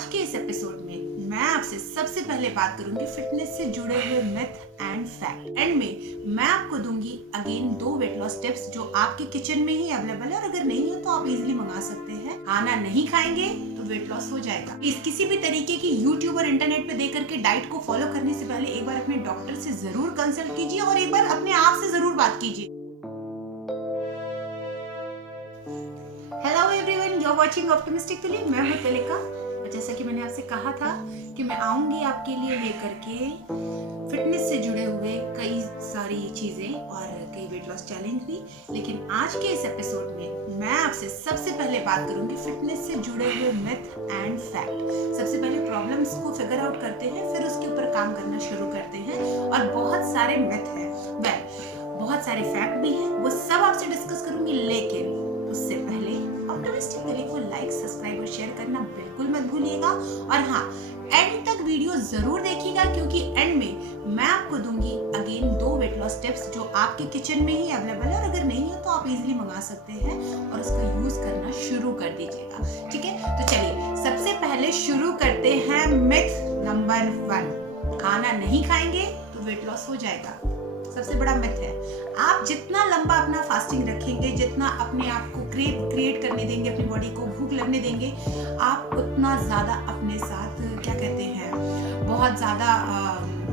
आज के इस एपिसोड में मैं आपसे सबसे पहले बात करूंगी फिटनेस से जुड़े हुए मिथ एंड फैक्ट। एंड में मैं आपको दूंगी अगेन 2 वेट लॉस टिप्स जो आपके किचन में ही अवेलेबल है और अगर नहीं है तो आप इजीली मंगा सकते हैं। खाना नहीं खाएंगे तो वेट लॉस हो जाएगा। इस किसी भी तरीके की यूट्यूब और इंटरनेट पे देख करके डाइट को फॉलो करने से पहले एक बार अपने डॉक्टर से जरूर कंसल्ट कीजिए और एक बार अपने आप से जरूर बात कीजिए। Hello everyone, you are watching optimistic Tuli. मैं हूं तिलिका। जैसा कि मैंने आपसे कहा था कि मैं आऊंगी आपके लिए लेकर के फिटनेस से जुड़े हुए कई सारी चीजें और कई वेट लॉस चैलेंज भी। लेकिन आज के इस एपिसोड में मैं आपसे सबसे पहले बात करूंगी फिटनेस से जुड़े हुए मिथ एंड फैक्ट। सबसे पहले प्रॉब्लम्स को फिगर आउट करते हैं, फिर उसके ऊपर काम करना शुरू करते हैं। और बहुत सारे मिथ हैं, बहुत सारे फैक्ट भी हैं, वो सब आपसे डिस्कस करूंगी। लेकिन उससे पहले ऑप्टिमिस्टिक दिली को लाइक, सब्सक्राइब और शेयर करना बिल्कुल मत भूलिएगा। और हाँ, एंड तक वीडियो जरूर देखिएगा क्योंकि एंड में मैं आपको दूंगी अगेन 2 वेट लॉस टिप्स जो आपके किचन में ही अवेलेबल है और अगर नहीं है तो आप इजीली मंगा सकते हैं और उसका यूज करना शुरू कर दीजिएगा। ठीक है, तो चलिए सबसे पहले शुरू करते हैं मिथ नंबर 1। खाना नहीं खाएंगे तो वेट लॉस हो जाएगा। सबसे बड़ा मिथ है। आप जितना लंबा अपना फास्टिंग रखेंगे, जितना अपने आप को क्रिएट करने देंगे, अपनी बॉडी को भूख लगने देंगे, आप उतना ज्यादा अपने साथ क्या कहते हैं, बहुत ज्यादा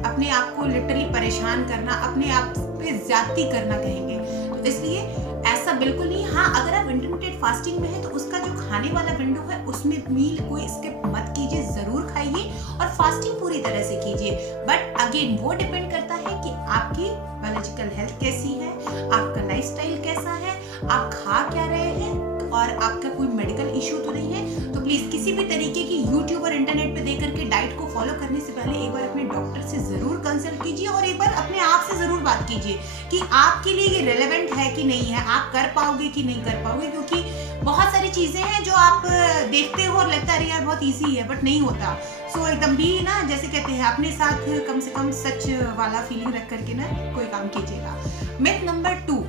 अपने आप को लिटरली परेशान करना, अपने आप पे ज्यादती करना कहेंगे। तो इसलिए ऐसा बिल्कुल नहीं। हाँ, अगर आप इंटरमिटेंट फास्टिंग में है तो उसका जो खाने वाला विंडो है उसमें मील कोई स्किप मत कीजिए, जरूर खाइए और फास्टिंग पूरी तरह से कीजिए। बट अगेन वो डिपेंड करता है कि आपकी बायोलॉजिकल हेल्थ कैसी है, आपका लाइफस्टाइल कैसा है, आप खा क्या रहे हैं और आपका कोई मेडिकल इश्यू तो नहीं है। तो प्लीज किसी भी तरीके की यूट्यूब और इंटरनेट पे देख करके डाइट को फॉलो करने से पहले एक बार अपने डॉक्टर से जरूर कंसल्ट कीजिए और एक बार अपने आप से जरूर बात कीजिए कि आपके लिए ये रेलेवेंट है कि नहीं है, आप कर पाओगे कि नहीं कर पाओगे। क्योंकि बहुत सारी चीजें हैं जो आप देखते हो और लगता है यार बहुत ईजी है, बट नहीं होता। सो एकदम भी ना, जैसे कहते हैं, अपने साथ कम से कम सच वाला फीलिंग रख करके ना कोई काम कीजिएगा। मिथ नंबर 2,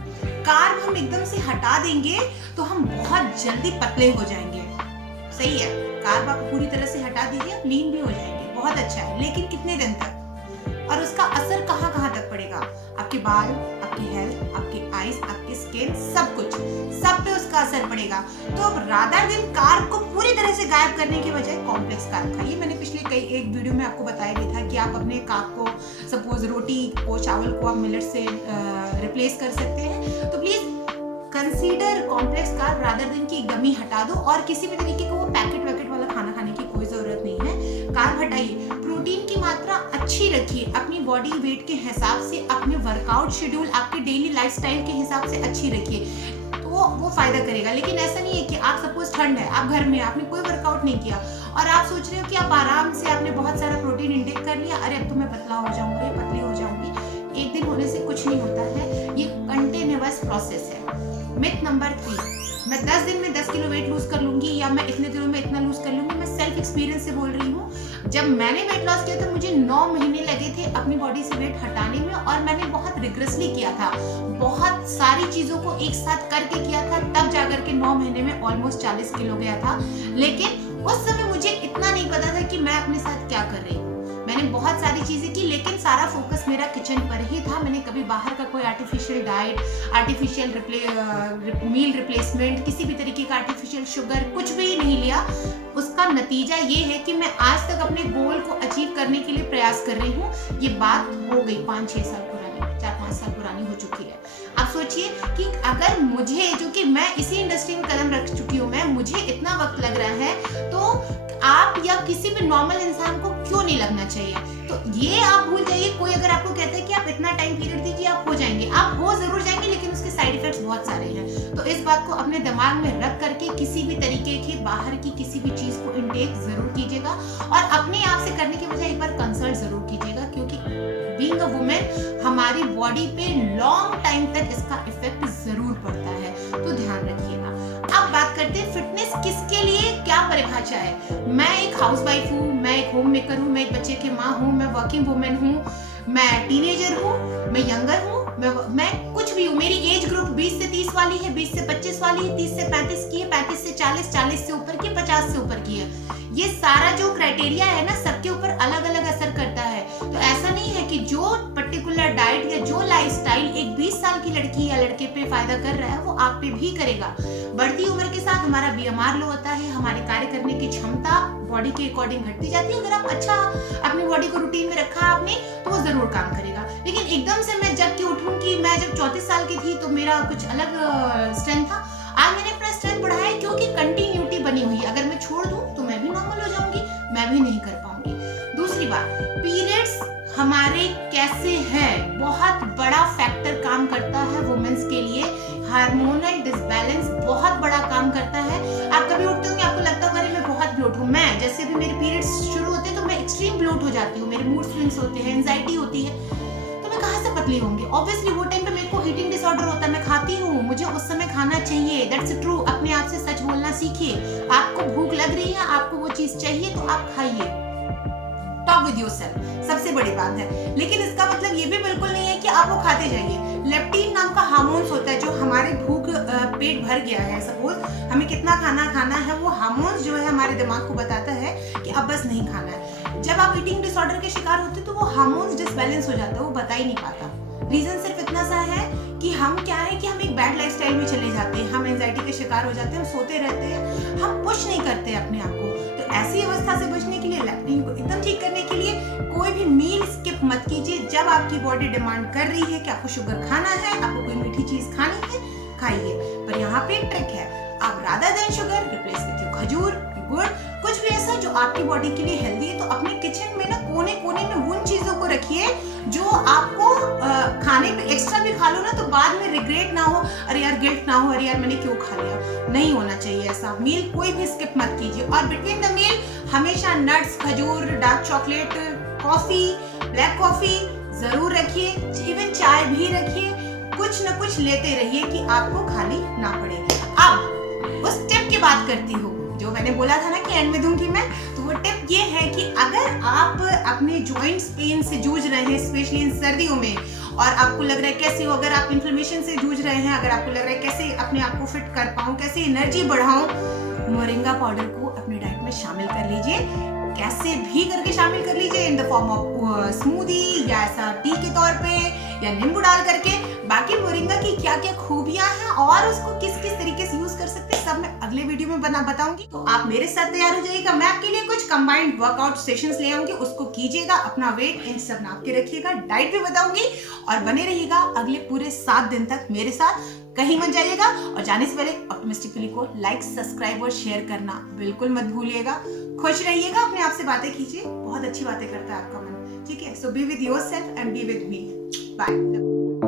कार्ब हम एकदम से हटा देंगे तो हम बहुत जल्दी पतले हो जाएंगे। सही है, कार्ब आप पूरी तरह से हटा दीजिए, आप लीन भी हो जाएंगे, बहुत अच्छा है। लेकिन कितने दिन तक और उसका असर कहाँ कहाँ तक पड़ेगा? आपके बाल, आपकी हेल्थ, आपके आईज, आपके स्किन, सब पे उसका असर पड़ेगा। तो अब रादर देन कार्ब को पूरी तरह से गायब करने के बजाय कॉम्प्लेक्स कार्ब खाइए। मैंने पिछले एक वीडियो में आपको बताया भी था कि आप अपने कार्ब को, सपोज रोटी को, चावल को आप मिलेट से रिप्लेस कर सकते हैं। तो please consider complex carb rather than कि एकदम ही हटा दो। और किसी भी तरीके का वो पैकेट वाला खाना खाने की कोई जरूरत नहीं है। कार्ब हटाइए, प्रोटीन की मात्रा अच्छी रखिए, अपनी बॉडी वेट के हिसाब से, अपने वर्कआउट शेड्यूल, आपके डेली लाइफस्टाइल के हिसाब से अच्छी रखिए, तो वो फायदा करेगा। लेकिन ऐसा नहीं है कि आप सपोज ठंड है, आप घर में, आपने कोई वर्कआउट नहीं किया और आप सोच रहे हो कि आप आराम से, आपने बहुत सारा प्रोटीन इंटेक कर लिया, अरे अब तो मैं पतला हो जाऊंगी, पतली हो जाऊंगी। एक दिन होने से कुछ नहीं होता है, ये कंटिन्यूअस प्रोसेस है। मिथ नंबर 3, मैं 10 दिन में 10 किलो वेट लूज कर लूंगी या मैं इतने दिनों में इतना लूज कर लूंगी। मैं सेल्फ एक्सपीरियंस से बोल रही हूँ। जब मैंने वेट लॉस किया था मुझे 9 महीने लगे थे अपनी बॉडी से वेट हटाने में और मैंने बहुत रिग्रेसली किया था, बहुत सारी चीजों को एक साथ करके किया था, तब जाकर के 9 महीने में ऑलमोस्ट 40 किलो गया था। लेकिन उस समय मुझे इतना नहीं पता था कि मैं अपने साथ क्या कर रही हूँ। मैंने बहुत सारी चीजें की लेकिन सारा फोकस मेरा किचन पर ही था। मैंने कभी बाहर का कोई artificial diet, artificial meal replacement, किसी भी तरीके का आर्टिफिशियल शुगर कुछ भी नहीं लिया। उसका नतीजा ये है कि मैं आज तक अपने गोल को अचीव करने के लिए प्रयास कर रही हूँ। ये बात हो गई 5-6 साल पुरानी, 4-5 साल पुरानी हो चुकी है। आप सोचिए कि अगर मुझे, जो कि मैं इसी इंडस्ट्री में कदम रख चुकी हूँ, मुझे इतना वक्त लग रहा है, तो आप या किसी भी नॉर्मल इंसान को क्यों नहीं लगना चाहिए? तो ये आप भूल जाइए। कोई अगर आपको कहता है कि आप इतना टाइम पीरियड दीजिए, आप हो जाएंगे, आप हो जरूर जाएंगे, लेकिन उसके साइड इफेक्ट्स बहुत सारे हैं। तो इस बात को अपने दिमाग में रख करके किसी भी तरीके की बाहर की किसी भी चीज को इंटेक जरूर कीजिएगा और अपने आप से करने के बजाय एक बार कंसल्ट जरूर कीजिएगा, क्योंकि बीइंग अ वुमेन हमारी बॉडी पे लॉन्ग टाइम तक इसका इफेक्ट जरूर पड़ता है। तो ध्यान रखिएगा। अब बात करते हैं फिटनेस किसके लिए क्या परिभाषा है। मैं एक हाउसवाइफ हूँ, मैं एक होम मेकर हूँ, मैं एक बच्चे की माँ हूँ, मैं वर्किंग वुमेन हूँ, मैं टीनेजर हूँ, मैं यंगर हूँ, मैं कुछ भी हूँ, मेरी एज ग्रुप 20 से 30 वाली है, 20 से 25 वाली है, 30 से 35 की है, 35 से 40, 40 से ऊपर की, 50 से ऊपर की है। ये सारा जो क्राइटेरिया है ना, सबके ऊपर अलग अलग असर करता है। तो ऐसा नहीं है कि जो पर्टिकुलर डाइट या जो लाइफस्टाइल एक 20 साल की लड़की या लड़के पे फायदा कर रहा है वो आप पे भी करेगा। बढ़ती उम्र के साथ हमारा बीएमआर लो होता है, हमारी कार्य करने की क्षमता बॉडी के अकॉर्डिंग घटती जाती है। अगर आप अच्छा अपनी बॉडी को रूटीन में रखा आपने तो वो जरूर काम करेगा। लेकिन एकदम से मैं जब कि उठूं कि मैं जब 34 साल की थी तो मेरा कुछ अलग स्ट्रेंथ था, आज मैंने अपना स्ट्रेंथ बढ़ाया क्योंकि कंटिन्यूटी बनी हुई है। अगर मैं छोड़ दूं तो मैं भी नॉर्मल हो जाऊंगी, मैं भी नहीं कर पाऊंगी। दूसरी बात, पीरियड्स हमारे कैसे है, बहुत बड़ा फैक्टर काम करता है वुमेन्स के लिए। हार्मोनल डिसबैलेंस बहुत बड़ा काम करता है। आप कभी उठते होंगे, आपको लगता होगा अरे मैं बहुत ब्लोट हूँ। मैं जैसे भी मेरे पीरियड्स शुरू होते हैं तो मैं एक्सट्रीम ब्लोट हो जाती हूँ, मेरे मूड स्विंग्स होते हैं, एंजाइटी होती है, तो मैं कहाँ से पतली होंगी। ऑब्वियसली वो टाइम पे मेरे को ईटिंग डिसऑर्डर होता है, मैं खाती हूँ, मुझे उस समय खाना चाहिए। That's true. अपने आप से सच बोलना सीखिए। आपको भूख लग रही है, आपको वो चीज चाहिए तो आप खाइए। टॉक विद योरसेल्फ, सबसे बड़ी बात है। लेकिन इसका मतलब ये भी बिल्कुल नहीं है कि आप वो खाते जाइए। लेप्टिन नाम का हार्मोन्स होता है जो हमारे भूख पेट भर गया है, सपोज हमें कितना खाना है, वो हार्मोन्स जो है हमारे दिमाग को बताता है कि अब बस नहीं खाना है। जब आप ईटिंग डिसऑर्डर के शिकार होते हैं तो वो हार्मोन्स डिसबैलेंस हो जाता है, वो बता ही नहीं पाता। रीजन सिर्फ इतना सा है कि हम क्या है कि हम एक बैड लाइफस्टाइल में चले जाते हैं, हम एंजाइटी के शिकार हो जाते हैं, हम सोते रहते हैं, हम पुश नहीं करते अपने आप को। तो ऐसी अवस्था से बचने के लिए, लेप्टिन को एकदम ठीक करने के लिए कोई भी मील स्किप मत कीजिए। जब आपकी बॉडी डिमांड कर रही है कि आपको शुगर खाना है, आपको कोई मीठी चीज खानी है, खाइए। पर यहाँ पे एक ट्रिक है, आप rather than sugar replace with खजूर, गुड़, कुछ भी ऐसा जो आपकी बॉडी के लिए हेल्दी है। तो अपने किचन में ना कोने कोने में उन चीजों को रखिए जो आपको खाने पे एक्स्ट्रा भी खा लो ना तो बाद में रिग्रेट ना हो, अरे यार गिल्ट ना हो, अरे यार मैंने क्यों खा लिया। नहीं होना चाहिए ऐसा। मील कोई भी स्किप मत कीजिए। और बिटवीन द मील हमेशा नट्स, खजूर, dark chocolate, coffee, black coffee जरूर रखिए, इवन चाय भी रखिए। कुछ न कुछ लेते रहिए कि आपको खाली ना पड़े। अब उस टिप की बात करती हूँ जो मैंने बोला था ना कि एंड में दूंगी मैं। तो वो टिप ये है कि अगर आप अपने जॉइंट्स पेन से जूझ रहे हैं, स्पेशली इन सर्दियों में, और आपको लग रहा है कैसे हो, अगर आप इन्फ्लेमेशन से जूझ रहे हैं, अगर आपको लग रहा है कैसे अपने आप को फिट कर पाऊं, कैसे एनर्जी बढ़ाऊं, मोरिंगा पाउडर को अपने डाइट में शामिल कर लीजिए। कैसे भी करके शामिल कर लीजिए, in the form of smoothie या ऐसा टी के तौर पे या नींबू डाल करके। बाकी मोरिंगा की क्या क्या खूबियां हैं और उसको किस किस तरीके से यूज कर सकते हैं सब मैं अगले वीडियो में बताऊंगी। तो आप मेरे साथ तैयार हो जाइएगा। मैं आपके लिए कुछ कंबाइंड वर्कआउट सेशंस ले आऊंगी, उसको कीजिएगा, अपना वेट इन सब नाप के रखिएगा, डाइट भी बताऊंगी और बने रहिएगा अगले पूरे 7 दिन तक मेरे साथ। कहीं मत जाइएगा और जाने से पहले ऑप्टिमिस्टिकली को लाइक, सब्सक्राइब और शेयर करना बिल्कुल मत भूलिएगा। खुश रहिएगा, अपने आप से बातें कीजिए, बहुत अच्छी बातें करता है आपका मन। ठीक है, so be with yourself and be with me. Bye.